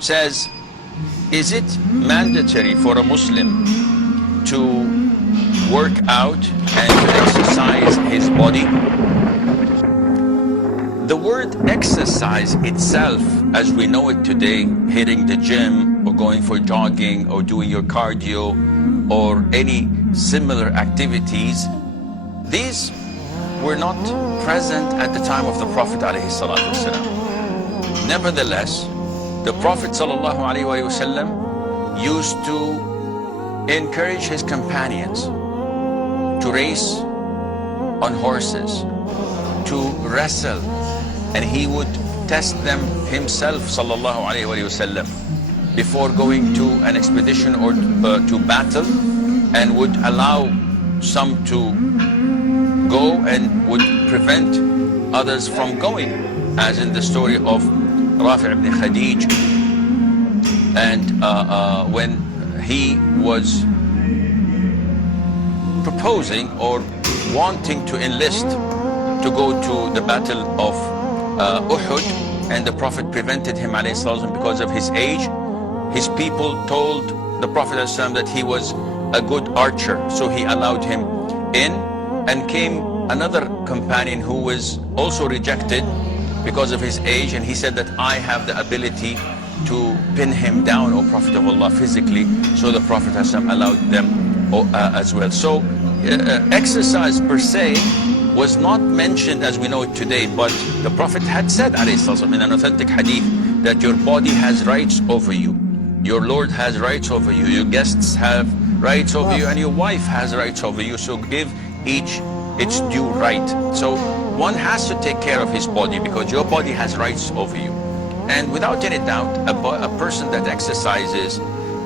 says, is it mandatory for a Muslim to work out and to exercise his body? The word exercise itself, as we know it today, hitting the gym or going for jogging or doing your cardio or any similar activities, these were not present at the time of the Prophet ﷺ. Nevertheless, the Prophet ﷺ used to encourage his companions to race on horses, to wrestle, and he would test them himself ﷺ before going to an expedition or to battle, and would allow some to go and would prevent others from going, as in the story of Rafi' ibn Khadij. And when he was proposing or wanting to enlist to go to the battle of Uhud, and the Prophet prevented him ﷺ because of his age, his people told the Prophet ﷺ that he was a good archer, so he allowed him in. And came another companion who was also rejected because of his age, and he said that I have the ability to pin him down, O Prophet of Allah, physically. So the Prophet ﷺ allowed them as well. So exercise per se was not mentioned as we know it today, but the Prophet had said ﷺ in an authentic hadith that your body has rights over you, your Lord has rights over you, your guests have rights over you, and your wife has rights over you. So give each its due right. So one has to take care of his body because your body has rights over you. And without any doubt, a person that exercises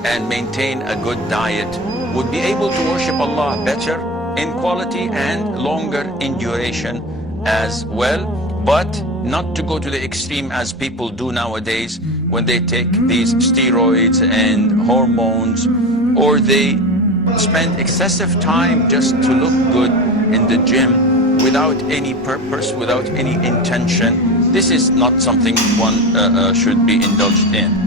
and maintain a good diet would be able to worship Allah better in quality and longer in duration as well, but not to go to the extreme as people do nowadays when they take these steroids and hormones, or they spend excessive time just to look good in the gym without any purpose, without any intention. This is not something one should be indulged in.